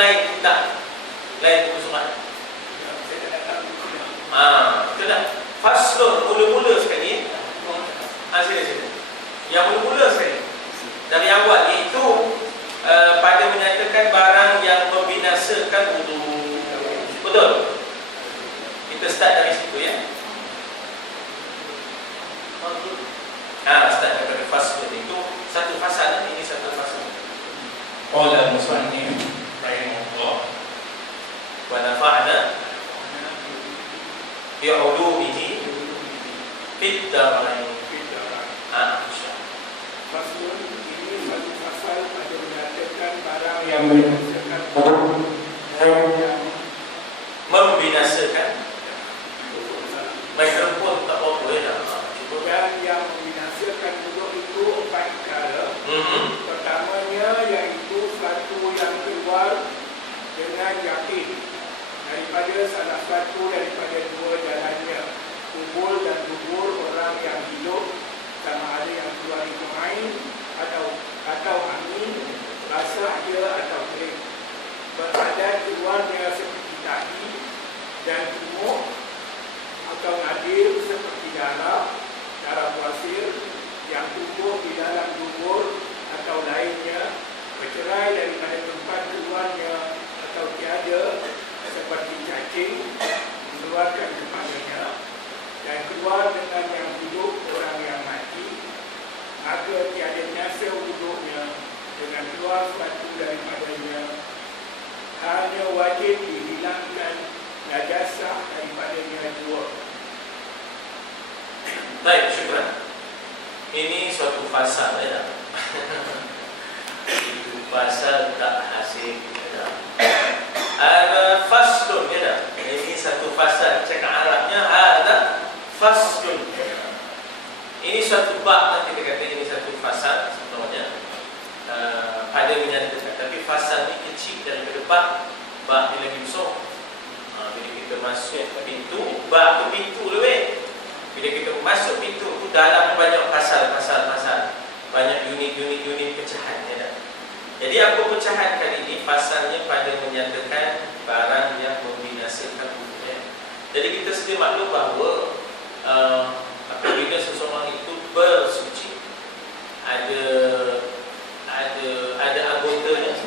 lain tak? Lain buku surat. Itulah faslun, mula-mula sekali. Sini. Yang mula-mula sekali dari awal, iaitu pada menyatakan barang yang membinasakan wudu. Betul? Kita start dari situ ya. Start daripada faslun itu satu fasal, ini satu fasal. Qala musannif rahimahullah wa nafa'na bi'ulumihi fid darain. Faslun ini satu fasal pada menyatakan barang yang membinasakan mikrofon tak apa ya. Dan yang membinasakan wuduk itu 4 perkara. Pertamanya iaitu satu yang keluar dengan yakin daripada salah satu daripada dua jalannya, kubur dan dubur orang yang hidup, sama ada yang keluar itu ain atau angin, basah dia atau kering, beradat keluarnya seperti tadi dan kumuk atau nadir seperti darah pasir yang tumbuh di dalam dubur atau lainnya, bercerai daripada tempat keluarnya atau tiada seperti cacing dikeluarkan kepadanya, dan keluar dengan yang hidup orang yang mati, maka tiada nyasa wuduknya dengan keluar satu daripadanya. Hanya wajib dihilangkan najasah daripadanya dua. Baik, syukran. Ini suatu fasal ya. Itu fasal tak asing ya. Ada faslun ya. Ini satu fasal. Cakap Arabnya ada faslun. Ini suatu bab, kita kata ini satu fasal sebenarnya. Pada menyatakan, tapi fasal ini kecil daripada bab ni lagi besar. Bila kita masuk pintu, bab tu pintu lebih. Bila kita masuk pintu tu dalam banyak pasal-pasal, banyak unit pecahan ya. Jadi apa pecahan kali ini? Pasalnya pada menyatakan barang yang membinasakan wudu ya. Jadi kita sedia maklum bahawa apabila seseorang itu bersuci, ada anggotanya,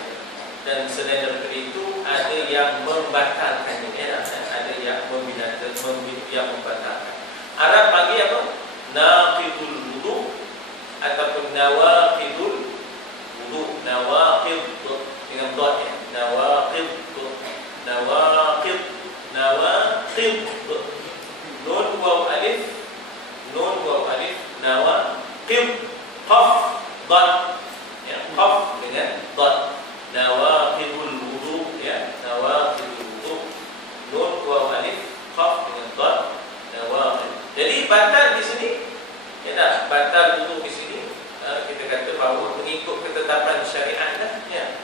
dan selain daripada itu ada yang membatalkannya ya, dan ada yang membatalkan. Arab panggil apa? Naqidul wudu ataupun nawaqidul wudu. Nawaqid dengan dot ya. Nawaqid. Nun waw alif. Nawaqid. Qaf dot. Ya, qaf dengan dot. Nawaqidul wudu ya. Nawaqidul wudu. Nun waw alif. Qaf dengan dot. Nawaqid. Jadi batal di sini, ya tak? Batal wudu di sini, kita kata bahawa mengikut ketetapan syariat dah, ya.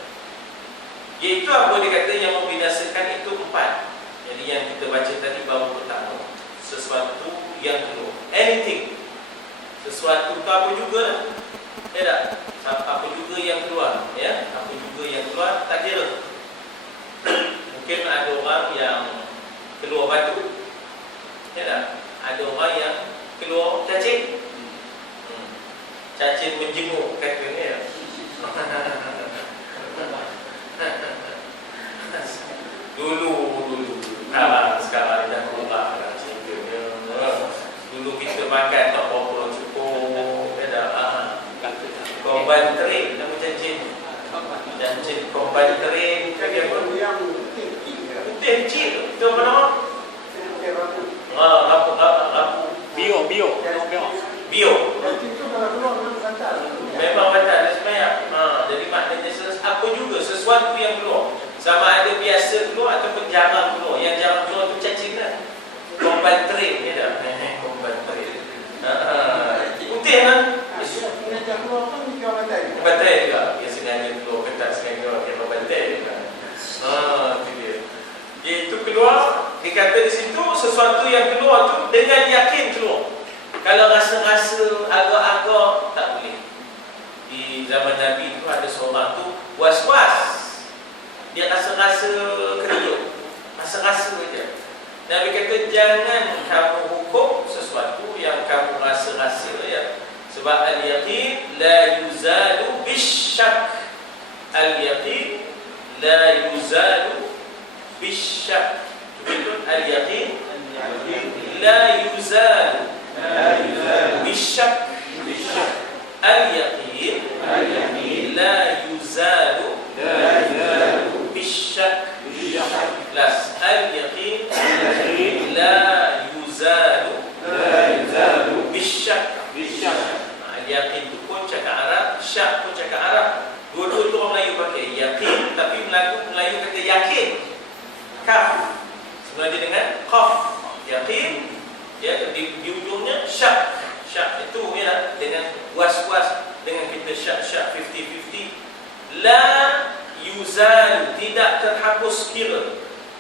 Iaitu apa dia kata yang membinasakan itu 4. Jadi yang kita baca tadi bahawa pertama, sesuatu yang keluar, anything, sesuatu itu apa juga, ya tak? Apa juga yang keluar, ya? Apa juga yang keluar, tak kira. Mungkin ada orang yang keluar batu, ya tak? Ada orang yang keluar cacing. Cacing menjemur katanya ya. Dulu sekarang dah berubah lah ceritanya. Dulu kita makan tak apa-apa cukup, korban terik nama cacing. Korban terik dia apa? Putih kecil. Itu apa nama? Bio. Memang batal sebenarnya. Jadi maknanya apa juga sesuatu yang keluar. Sama ada biasa keluar ataupun jarang keluar. Yang jarang keluar tu cacing lah. Korban terik ni dah. Korban terik. Putih kan? Batal juga. Dia sengaja keluar ke tak sengaja keluar. Dia batal juga. Itu dia. Iaitu keluar, dikata di situ sesuatu yang keluar tu dengan yakin keluar. Kalau rasa-rasa agak-agak tak boleh. Di zaman Nabi tu ada seorang tu was-was. dia rasa-rasa keriuk, rasa-rasa saja. Nabi kata jangan kamu hukum sesuatu yang kamu rasa-rasa, ya. Sebab al-yaqin la yuzalu bisyak. Al-yaqin la yuzalu bisyak. Betul, al-yaqin la yuzalu bisyak. Al-yaqin la yuzalu bisyak. Las al-yaqin la yuzalu bisyak. Al-yaqin itu pun cakap Arab, syak pun cakap Arab. Dua-dua tu orang Melayu pakai yaqin, tapi Melayu kata yakin. Kaf sebenarnya dengan qaf. Yaqin, ya, di ujungnya syak. Syak itu, ya, dengan was-was, dengan kita syak 50-50. La yuzal, tidak terhapus kira.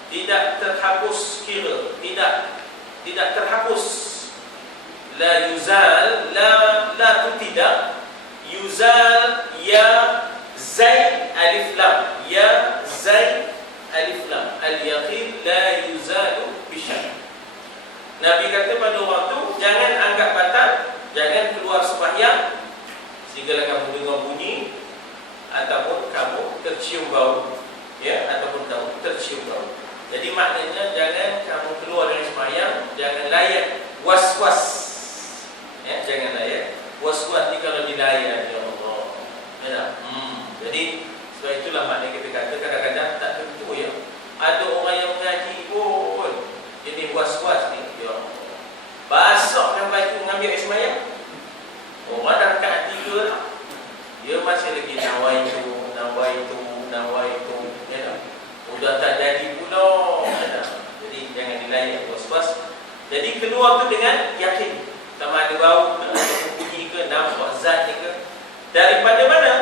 Tidak terhapus kira. Tidak terhapus. La yuzal, la tu tidak. Yuzal, ya zaid alif lam. Ya zaid alif lam. Al-yaqin la yuzalu bisyak. Nabi kata pada orang tu, jangan anggap batal, jangan keluar sembahyang sehingga kamu dengar bunyi ataupun kamu tercium bau, ya, ataupun kamu tercium bau. Jadi maknanya jangan kamu keluar dari sembahyang, jangan layak was-was, ya, jangan layak was-was ni kalau dilayan, ya Allah, ya. Jadi sebab itulah maknanya kita kata kadang-kadang tak tentu, ya. Ada orang yang mengaji pun jadi was-was ni, ya Allah. Basahkan baju mengambil air sembahyang. Orang dah rakaat 3 dah. Dia masih lagi nawaitu, ya tak? Sudah tak jadi pula, ya tak? Jadi jangan dilayan was-was. Jadi keluar tu dengan yakin. Sama ada bau ke, ataupun bunyi ke, nampak zat ke. Daripada mana?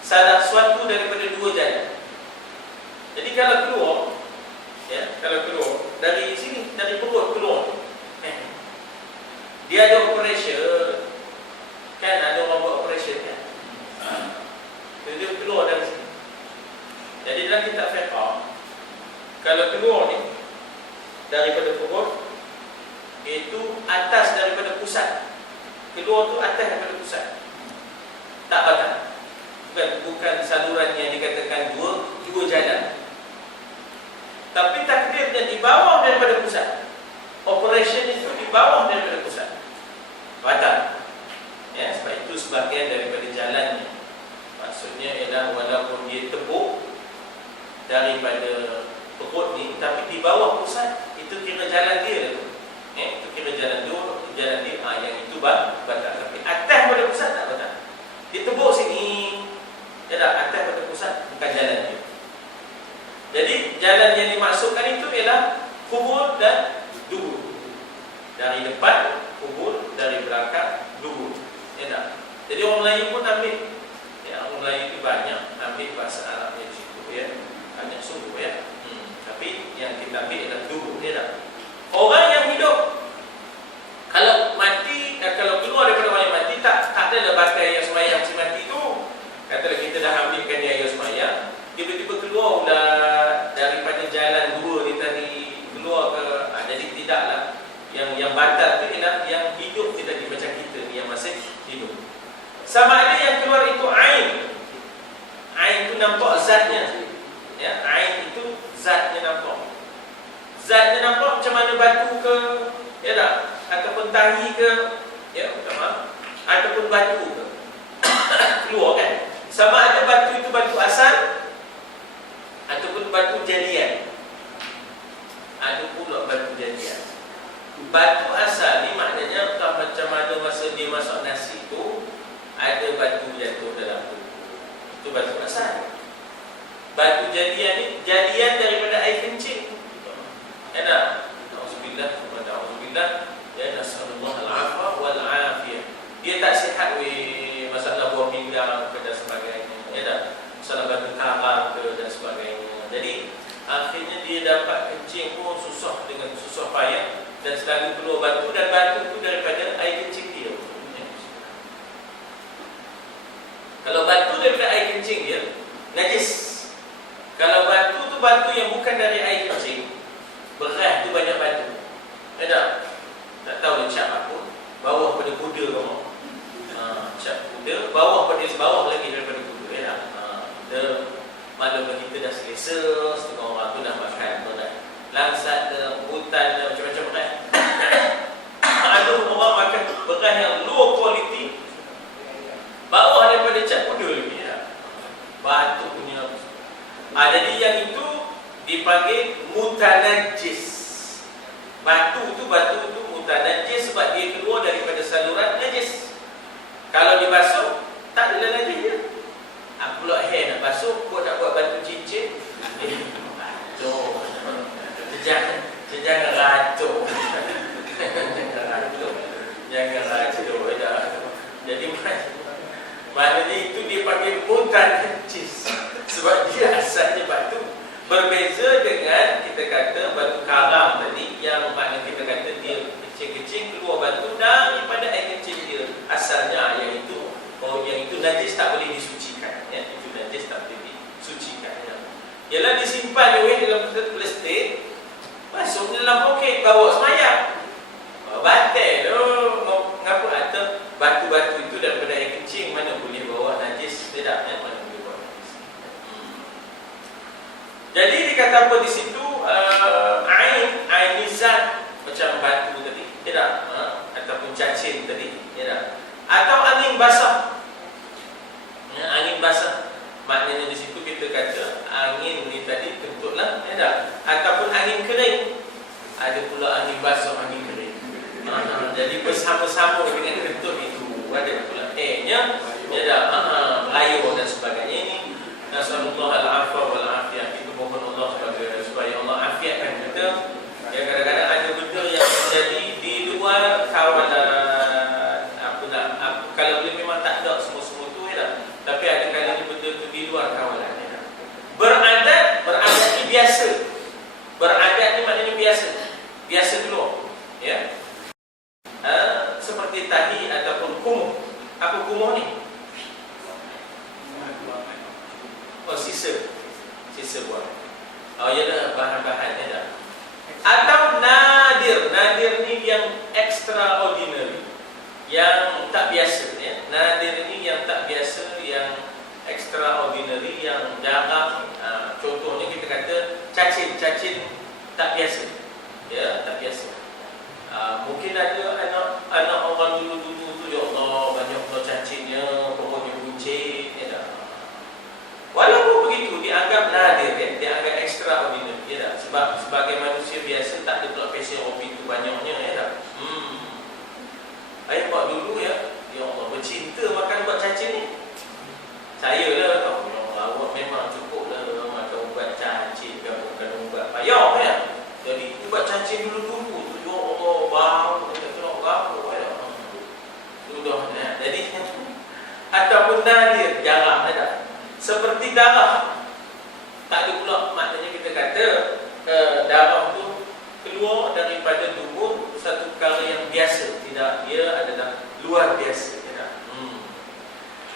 Salah suatu daripada dua jalan. Jadi kalau keluar, ya, kalau keluar dari sini, dari perut keluar, dia ada operation, kan? Ada orang buat operation, kan? Dia keluar dari sini. Jadi dalam kitab fiqh, kalau keluar ni daripada perut, itu atas daripada pusat. Keluar tu atas daripada pusat, tak batal. Bukan saluran yang dikatakan dua jalan. Tapi takdirnya di bawah daripada pusat. Operation itu di bawah daripada pusat, batal, ya. Sebab itu sebahagian daripada jalannya, maksudnya ialah walaupun dia tepuk daripada perut ni, tapi di bawah pusat, itu kira jalan dia, ya. Itu kira jalan dia, yang itu batal. Tapi atas pada pusat tak batal. Dia tepuk sini, ya tak, atas pada pusat bukan jalan dia. Jadi jalan yang dimaksudkan itu ialah kubur dan dubur. Dari depan kubur, dari belakang dubur, ya tak? Jadi orang Melayu pun ambil, ya, orang Melayu itu banyak ambil bahasa Arab yang cukup, ya, banyak sungguh, ya. Tapi yang kita ambil ialah dubur, ya tak? Orang yang hidup, kalau mati, kalau keluar daripada orang yang mati, tak adalah batai yang sembahyang si mati tu. Katalah kita dah ambilkan dia ayat sembahyang, tiba-tiba keluar pula daripada jalan dua ni tadi, keluar ke, jadi tidaklah. Yang batal tu ialah yang hidup kita tadi, macam kita ni yang masih hidup. Sama ada yang keluar itu ain. Ain itu nampak zatnya, ya, ain itu zatnya nampak. Zatnya nampak macam mana batu ke, ya tak? Ataupun tahi ke, ya, ataupun batu ke. Keluar, kan? Sama ada batu itu batu asal ataupun batu jadian. Ada pula batu jadian. Batu asal ni maknanya macam ada masa dia masak nasi tu, ada batu jatuh dalam tu. Itu batu asal. Batu jadian ni jadian daripada air kencing. Ya tak? Auzubillah, ya, nasallallahu al-afwa wal afiyah. Dia tak sihat masalah buah pinggang dan sebagainya, ya tak? Masalah batu karang dan sebagainya. Jadi akhirnya dia dapat kencing pun susah dengan susah payah, dan selalu keluar batu, dan batu itu daripada air kencing dia. Kalau batu daripada air kencing dia najis. Kalau angsa, setengah orang tu dah makan berat. Langsat ke hutan macam-macam berat. Ada orang makan beras yang low quality, bawah daripada cat pudul lagi ya. Batu punya. Jadi yang itu dipanggil mutanajis. Batu tu mutanajis sebab dia keluar daripada saluran najis. Kalau dibasuh tak ada najis dia. Aku pula nak basuh, kau nak buat batu cincin. Racun. Jangan racun. Jangan racun. Jadi maknanya itu dia panggil mutanajis. Sebab dia asalnya batu. Berbeza dengan kita kata batu karam tadi, yang makna kita kata dia kecil-kecil keluar batu daripada air kecil dia. Asalnya yang itu najis tak boleh disucikan ya. Itu najis tak boleh disucikan ya. Ialah disimpan dalam plastik, masuk dalam poket, bawa semayang. Batal tu ngapa ada batu-batu itu daripada air kecil, mana boleh bawa najis, tidak ya, mana boleh bawa najis. Jadi dikata apa di situ, ain zat macam batu tadi, tidak ataupun cacing tadi, tidak. Atau angin basah. Ya, angin basah. Maknanya di situ kita kata angin ni tadi kentutlah, tidak. Ataupun angin kering. Ada pula angin basah, angin kering. Jadi bersama-sama dengan kentut itu. Ada pula nya, tidak. Rayu dan sebagainya ini. Nasallallahu al-afwa wal afiyah. Kita mohon Allah supaya Allah afiatkan kita. Ya, kadang-kadang ada benda yang terjadi di luar kawalan. Kalau dia memang tak ada semua-semua tu ya. Tapi ada kalanya benda tu di luar kawalan ya. Beradat ni biasa. Beradat ni maknanya biasa. Biasa keluar. Ya. Seperti tahi ataupun kumuh. Apa kumuh ni? Oh, sisa buah. Oh, ialah bahan-bahan dah. Atau nadir. Nadir ni yang extraordinary, yang tak biasa ya. Nadir ni yang tak biasa, yang extraordinary, yang jarang. Contohnya kita kata cacing tak biasa. Ya, tak biasa. Mungkin ada anak orang dulu tu, ya Allah, banyak pula cacingnya, pohonnya buncit ya. Walaupun begitu dianggap nadir ya, dianggap extraordinary ya. Sebab sebagai manusia biasa tak ada pula passion hobi tu banyaknya ya. Saya buat dulu ya Allah, bercinta makan ubat cacing ni. Saya lah tau, ya Allah, awak memang cukup lah makan ubat cacing, bukan ubat payah ya. Jadi ubat cacing dulu tu, ya Allah, bau, tak kena apa ya. Sudah ya. Jadi ataupun nadir, jarang ada. Seperti darah. Tak ada pula maknanya kita kata darah tu keluar daripada tubuh satu perkara yang biasa. Tidak, dia adalah luar biasa ya.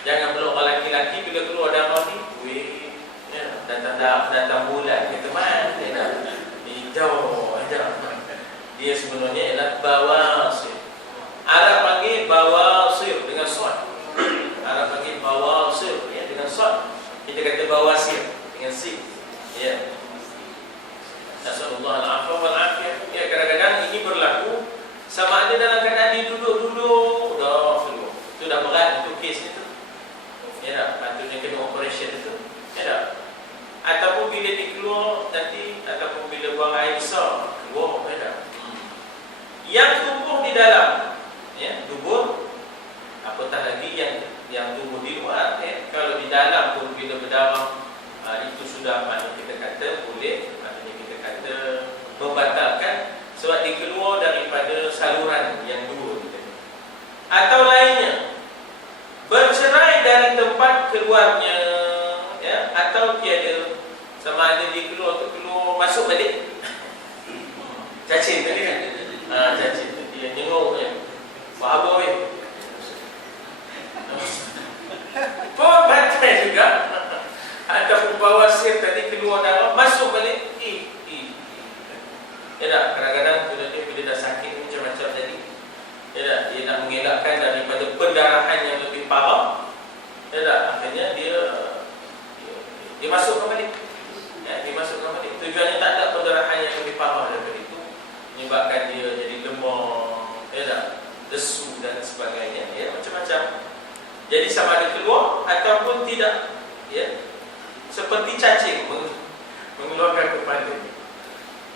Jangan pula orang lelaki bila keluar darah ni, ya, datang bulan ke teman ya. Hijau aja. Dia sebenarnya ialah bawasir. Arab panggil bawasir dengan sad. Arab panggil bawasir ya, dengan sad. Kita kata bawasir dengan sin. Ya. Nasallallahu al-afwa wal afiyah. Ya, kadang-kadang ini berlaku sama ada dalam keadaan dia duduk-duduk dah keluar. Itu dah berat itu kes itu. Ya dah, patutnya kena operation itu. Ya dah. Ataupun bila dia keluar nanti, ataupun bila buang air besar keluar ya dah. Yang tumbuh di dalam ya, dubur, apatah lagi yang tumbuh di luar ya. Kalau di dalam pun bila berdarah, itu sudah maknanya kita kata boleh, maknanya kita kata membatalkan sebab dia keluar daripada saluran yang dua kita. Atau lainnya, bercerai dari tempat keluarnya ya, atau tiada, sama ada dia keluar tu keluar masuk balik. Cacing tadi kan? Cacing tadi yang nyengok ya. Faham weh. Pun batal juga. Ataupun bawasir tadi keluar darah masuk balik. Ya tak, kadang-kadang bila dah sakit macam-macam tadi. Ya tak, dia nak mengelakkan daripada pendarahan yang lebih parah. Ya tak, akhirnya dia masuk kembali. Ya, dia Jadi sama ada keluar ataupun tidak, ya. Seperti cacing mengeluarkan kepala.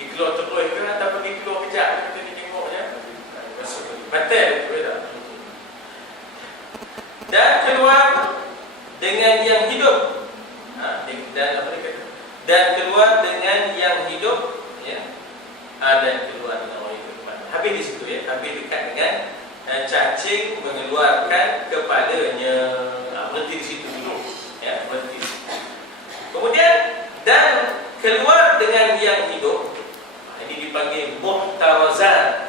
Dikeluar terus ke ataupun dikeluar kejap, kita tengoknya. Batal beda. Dan keluar dengan yang hidup. Dan apa dia kata? Dan keluar dengan yang hidup, ya. Dan keluar dengan orang hidup. Habis di situ, ya. Habis dekat dengan cacing mengeluarkan kepalanya. Berhenti di situ dulu, ya. Berhenti. Kemudian dan keluar dengan yang hidup. Ini dipanggil muhtarazat.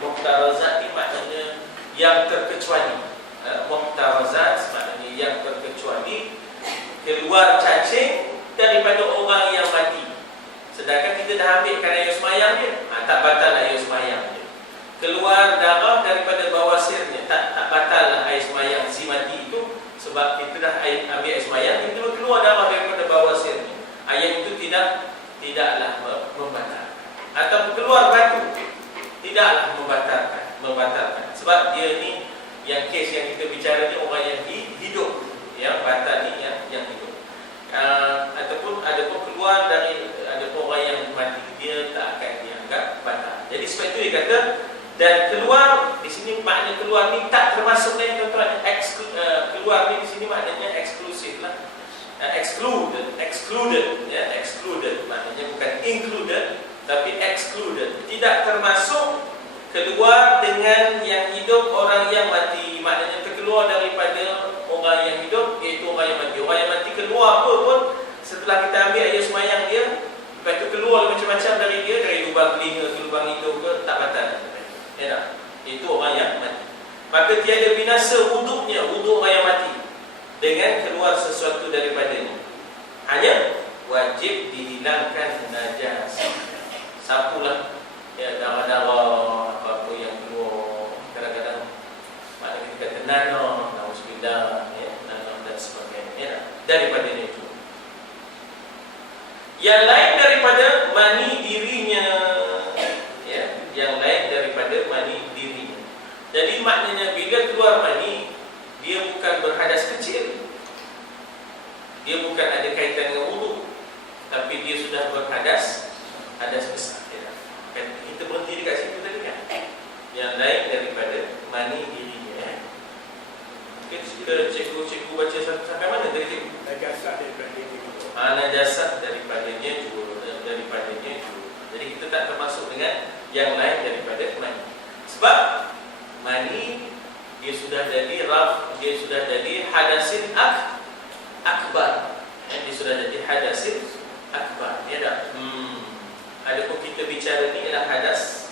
Muhtarazat ini maknanya yang terkecuali. Muhtarazat maknanya yang terkecuali. Keluar cacing daripada orang yang mati. Sedangkan kita dah ambilkan air semayang dia, tak batal air semayang dia. Keluar darah daripada bawasirnya, tak batal air semayang si mati itu. Sebab kita dah ambil air semayang, kita keluar darah daripada bawasirnya. Ayat itu tidaklah membatalkan. Atau keluar batu, tidaklah membatalkan. Sebab dia ni, yang kes yang kita bicara ni orang yang hidup, yang batal ni yang hidup. Ataupun keluar dari orang yang mati, dia tak akan dianggap batal. Jadi sebab itu dia kata, dan keluar di sini makna keluar ni tak termasuk lain tuan-tuan. Keluar ni di sini maknanya eksklusif lah. Excluded, ya, excluded maknanya bukan included tapi excluded. Tidak termasuk keluar dengan yang hidup orang yang mati. Maknanya terkeluar daripada orang yang hidup, iaitu orang yang mati. Orang yang mati keluar apa pun setelah kita ambil air semayang dia, lepas tu keluar macam-macam dari dia, dari lubang telinga ke lubang hidung ke, tak batal. Ya tak? Itu orang yang mati. Maka tiada binasa wuduknya, wuduk orang yang mati, dengan keluar sesuatu daripadanya. Hanya wajib dihilangkan najas. Sapulah, ya, darah-darah apa-apa yang keluar. Kadang-kadang maknanya kita kata nanah, na'udzubillah, ya, nanah dan sebagainya, ya, daripadanya itu. Yang lain daripada mani dirinya, ya, yang lain daripada mani dirinya. Jadi maknanya bila keluar mani, dia bukan berhadas kecil, dia bukan ada kaitan dengan wuduk, tapi dia sudah berhadas besar, ya. Kita berhenti dekat situ tadi kan. Yang lain daripada mani dirinya, ya. Mungkin kita cikgu baca sampai mana tadi cikgu? Najasat daripada diri. Najasat daripadanya juga. Jadi kita tak termasuk dengan yang lain daripada mani. Sebab mani dia sudah jadi hadasin akbar. Dia sudah jadi hadasin akbar. Ya tak? Adapun kita bicara ni ialah hadas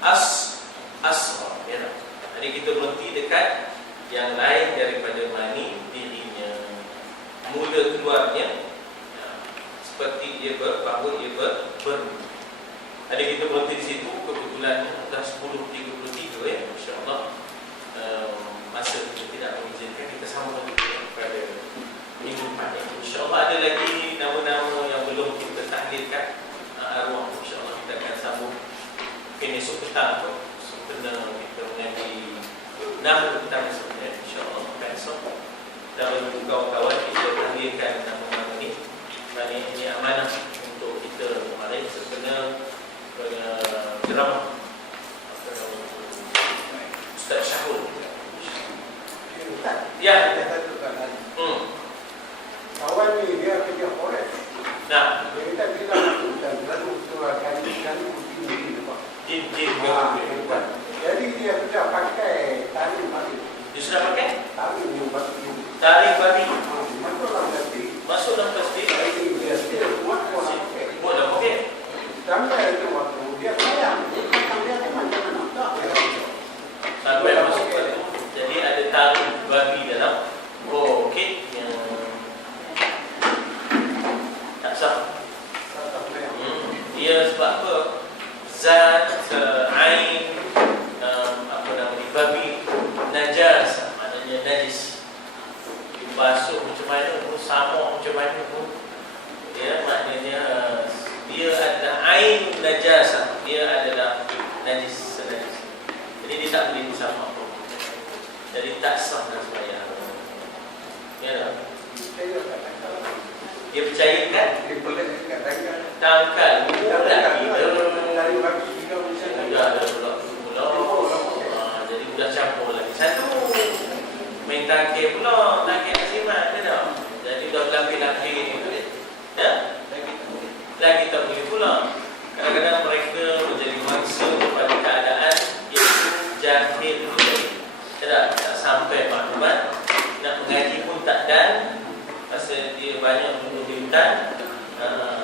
asghar. Ya tak? Jadi kita berhenti dekat yang lain daripada mani dirinya. Mula keluarnya seperti dia bahawa dia berwudu. Ada kita berhenti di situ, kebetulan dah 10.33 ya, insya-Allah. Masa kita tidak mengizinkan, kita sambung pada minggu depan. InsyaAllah ada lagi nama-nama yang belum kita tahlilkan arwah. InsyaAllah kita akan sambung mungkin esok petang atau kena kita mengaji nama petang esok, ya. InsyaAllah akan esok. Dan bagi kawan-kawan kita tahlilkan nama-nama ini. Dan ini amanah untuk kita kemarin sekena ceramah Ustaz Syahrul. Ya. Kawan ni dia kerja forest. Nah, Dia kata kita dan lalu keluarkan kami putih ni. jin Jadi dia sudah pakai tali balik. dia sudah pakai Tali tali balik. bari Masuk dalam plastik. masuk dalam plastik. Dia still buat pakai. Buat dalam poket. Sampai itu waktu dia sayang. Dia macam tak. Sampai masuk ke dalam. Jadi ada tali bari dalam poket yang tak sah. Dia sebab apa? Zat ain apa nama ni, babi najas, maknanya najis. Dibasuh macam mana pun, sama macam mana pun, ya, maknanya dia adalah ain najasah, dia adalah najis, senajis. Jadi dia tak boleh bersama pun. Jadi tak sah dan sembahyang. Ya. Saya tak tahu. Dia percayakan Dia boleh dekat tangan. tangkal budak kita. Dari bagi kita bisa Sudah ada pula. Jadi sudah campur lagi. Satu main tangkir pula, tangkir nasimat dia dah. Jadi dah berlapis-lapis ni. Ya? Lagi tak boleh pula. Kadang-kadang mereka menjadi mangsa pada keadaan iaitu jahil dulu. Tak sampai maklumat, nak mengaji pun tak dan, pasal dia banyak duduk di hutan.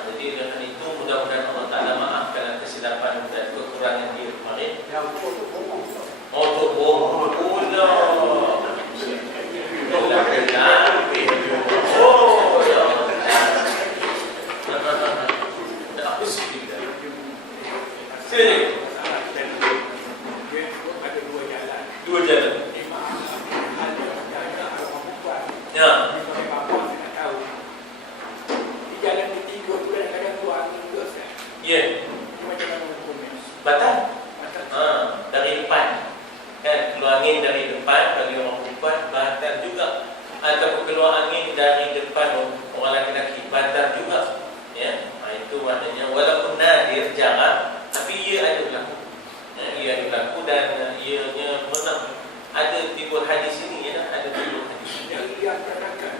Jadi dengan itu mudah-mudahan Allah Ta'ala maafkan kesilapan dan kekurangan dia kemarin. Oh, tu bohong pula. Itulah kenapa. Oh, ya Allah. Tak usik dah. Sini. ada dua jalan. Dua jalan. Ada orang bukan. Ya. Sebagai bapa saya tak tahu. Di jalan ketiga tu kadang-kadang keluar angin juga Ustaz. Ya. Ini macam mana hukumnya? Batal. Batal. Dari depan. Kan keluar angin dari depan bagi orang perempuan batal juga. Ataupun keluar angin dari depan orang lelaki batal juga. Ya. Itu maknanya walaupun nadir jarang tapi ia ada berlaku. Ia ada berlaku dan ianya pernah ada timbul hadis ini ya, ada timbul hadis. Yang liang peranakan.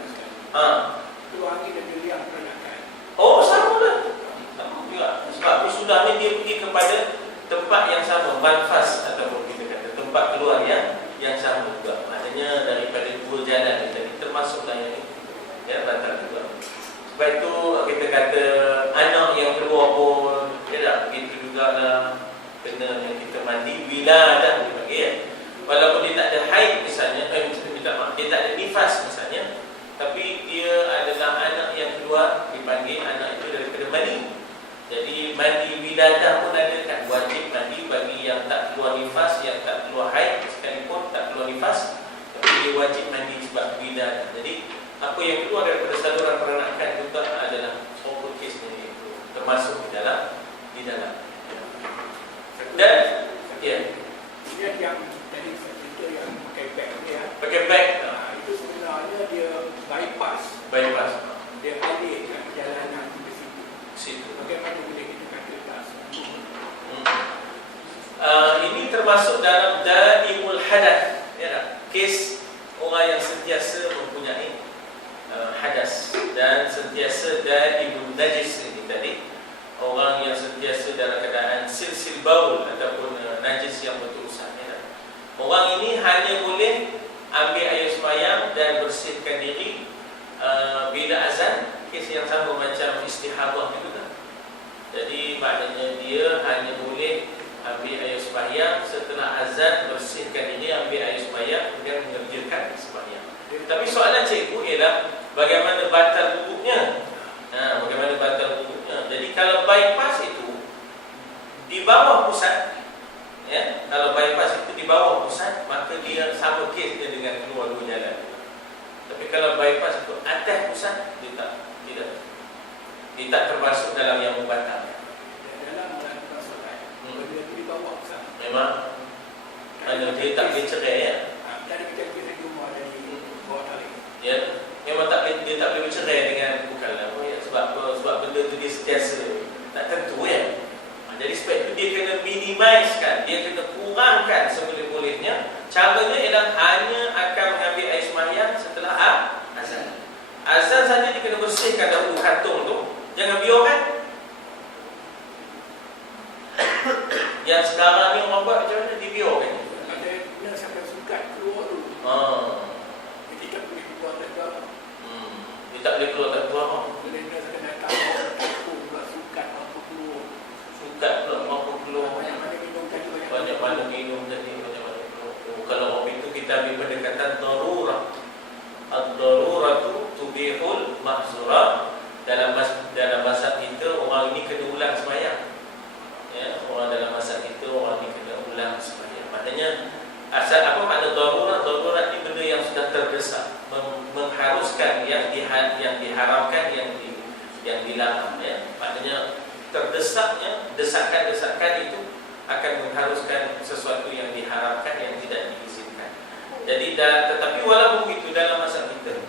Keluar angin dan liang peranakan. Oh, sama lah. Sama juga. Sebab sulahnya dia pergi kepada tempat yang sama, manfas ataupun kita kata tempat keluar yang sama juga. Maknanya daripada dua jalan tadi termasuklah yang ini. Ya, batal juga. Sebab itu kita kata anak yang keluar pun ya tak, begitu jugalah kena yang kita mandi wiladah dipanggil ya. Walaupun dia tak ada haid misalnya, dia tak ada nifas misalnya, tapi dia adalah anak yang keluar dipanggil anak itu daripada mani. Jadi mandi wiladah pun ada kan, wajib mandi bagi yang tak keluar nifas, yang tak keluar haid sekalipun tak keluar nifas, tapi dia wajib mandi sebab wiladah. Jadi apa yang keluar daripada saluran peranakan juga adalah over case ni, termasuk di dalam dan ya Kemudian yang tadi saya cerita yang pakai beg ni ya. pakai beg Itu sebenarnya dia bypass. Dia alihkan perjalanan ke situ. Bagaimana boleh kita kata tak sempurna? Ini termasuk dalam daimul hadath ya tak? Kes orang yang sentiasa mempunyai hadas dan sentiasa daimul najis ini tadi, orang yang sentiasa dalam keadaan silsil baul ataupun najis yang berurusan ya. Orang ini hanya boleh ambil air sembahyang dan bersihkan diri bila azan, kes yang sama macam istihadah itu kan. Jadi maknanya dia hanya boleh ambil air sembahyang setelah azan, bersihkan diri, ambil air sembahyang kemudian mengerjakan sembahyang. Tapi soalan cikgu ialah bagaimana batal wuduknya? Bagaimana batal wuduknya? Jadi kalau bypass itu di bawah pusat, ya, kalau bypass itu di bawah pusat, maka dia sama kesnya dengan kedua-dua jalan. Tapi kalau bypass itu atas pusat, dia tak termasuk dalam yang membatalkan. Dalam melakukan solat, dia di bawah pusat. Memang dia tak boleh cerai ya. Dari kita rumah dari bawah tali. Ya, memang dia tak boleh bercerai dengan bukan lama ya. Sebab apa? Sebab benda tu dia sentiasa tak tentu ya. Jadi sebab itu dia kena minimizekan, dia kena kurangkan seboleh-bolehnya. Caranya ialah hanya akan mengambil air sembahyang setelah azan. Azan saja dia kena bersihkan dahulu kantung tu. Jangan biarkan. Yang sekarang ni orang buat macam mana? Dibiarkan. Ada sampai sukat keluar dulu. Dia tak boleh keluar tak keluar. Dia tak boleh keluar tak keluar. Boleh dia kena tahu buat sukat apa keluar. Sukat pula mampu keluar. Banyak-banyak minum tadi Banyak-banyak minum tadi, banyak-banyak keluar. Kalau waktu itu kita ambil pendekatan darurah. Ad-daruratu tubihul mahzurah. Dalam masa kita orang ini kena ulang sembahyang. Ya, orang dalam masa kita orang ini kena ulang sembahyang. Maknanya asal apa makna darurat? Darurat ini benda yang sudah terdesak, mengharuskan yang diharamkan, yang dilarang ya. Maknanya terdesaknya, desakan-desakan itu akan mengharuskan sesuatu yang diharamkan, yang tidak diizinkan. Jadi tetapi walaupun itu dalam masa kita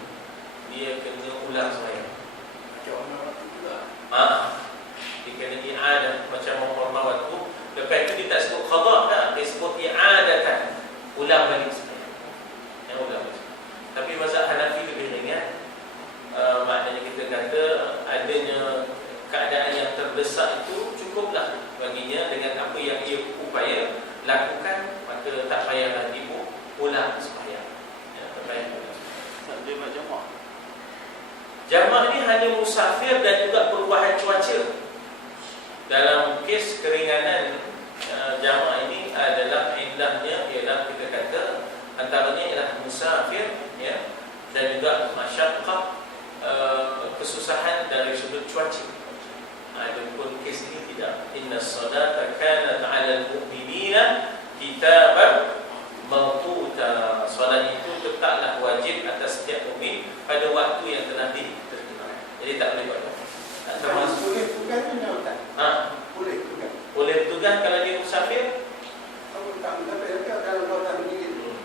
hanya musafir dan juga perubahan cuaca. Dalam kes keringanan jamaah ini adalah indahnya ialah kita kata antaranya ialah musafir, ya, dan juga masyaqqah, kesusahan dari sudut cuaca. Adapun kes ini tidak. Innas salata kanat 'alal mu'minina kitaban mawquta. Solat itu tetaplah wajib atas setiap mukmin pada waktu yang telah ditentukan. Jadi tak boleh buat. Termasuk boleh tugas ni tak? Boleh tugas. Boleh bertugas kalau dia musafir. Kalau tak musafir dalam kota begini.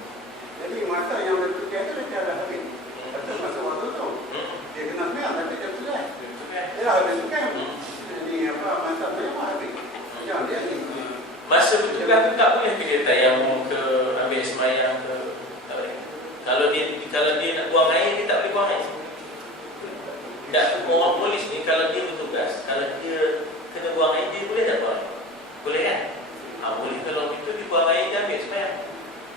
Jadi masa yang bertugas itu dia dah habis. Kata masa waktu tu dia kena sembahyang tapi dia tugas. Dia habis tugas. Jadi apa masa sembahyang habis. Jangan dia ni. Masa bertugas tu tak boleh dia tayamum ke, ambil sembahyang ke. Tak boleh. Kalau dia nak buang air, dia tak boleh buang air. Tak, orang polis ni kalau dia bertugas, kalau dia kena buang air, dia boleh tak buang air? Boleh kan? Boleh. Kalau itu dia buang air, dia ambil sembahyang.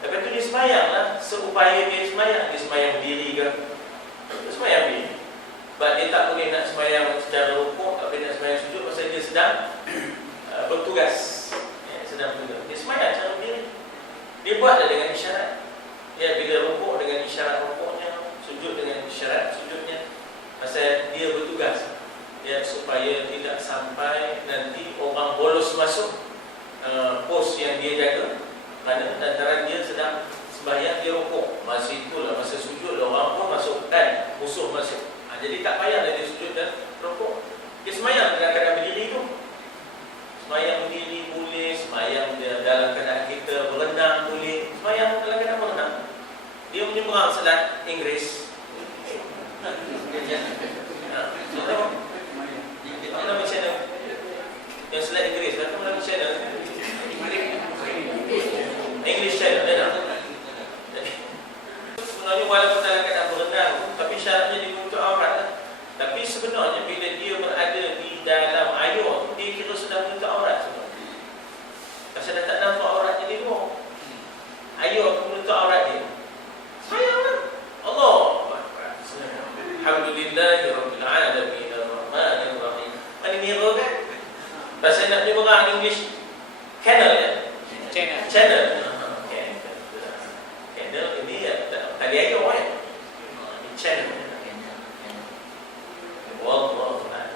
Lepas tu dia sembahyang lah, seupaya dia sembahyang. Dia sembahyang diri ke? Dia sembahyang diri. Sebab dia tak boleh nak sembahyang secara rukuk, tak boleh nak sembahyang sujud pasal dia sedang bertugas. Sedang bertugas. Dia sembahyang secara diri. Dia buatlah dengan isyarat. Ya, bila rukuk dengan isyarat rukuknya, sujud dengan isyarat sujudnya. Pasal dia bertugas, ya, supaya tidak sampai nanti orang bolos masuk pos yang dia jaga. Kerana antara dia sedang sembahyang, dia rukuk. Masa itulah, masa sujud, orang pun masuk dan musuh masuk. Jadi tak payah dia sujud dan rukuk. Dia sembahyang dengan keadaan berdiri tu. Sembahyang berdiri boleh, sembahyang dia dalam keadaan kita berenang boleh, sembahyang dalam keadaan berenang. Dia menyeberang Selat Inggeris. Nama channel yang Selat Inggeris, nama channel English channel, sebenarnya walaupun dalam keadaan berenang, tapi syaratnya dia menutup aurat lah. Tapi sebenarnya bila dia berada di dalam air, dia kira sudah menutup aurat sebenarnya. Pasal dah tak nampak auratnya di luar. Air tu menutup aurat dia. Sayang Allah. Alhamdulillahi Rabbil Alamin Ar-Rahmanir Rahim. Mana mirror kan? Pasal nak menyeberang English channel ya? Channel ini ya, tadi aja orang ini channel. Wallahu a'lam.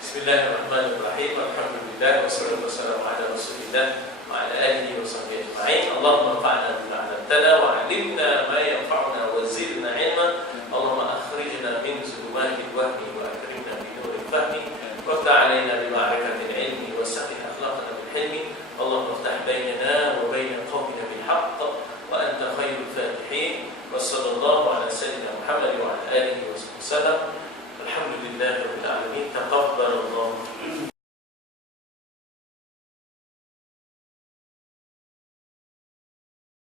Bismillahirrahmanirrahim. Alhamdulillah wassalatu wassalamu ala Rasulillah wa ala alihi wa sahbihi ajma'in. Allahumma anfa'na bima 'allamtana wa 'allimna ma yanfa'una wa zidna 'ilma. Allahumma akhrijna min zulumati al-wahmi wa akrimna bi nuri al-fahmi وافتح علينا بمعرفة العلم وسهل أخلاقنا بالحلم. اللهم افتح بيننا وبين قومنا بالحق وأنت خير الفاتحين. وصلى الله على سيدنا محمد وعلى آله وصحبه وسلم. الحمد لله.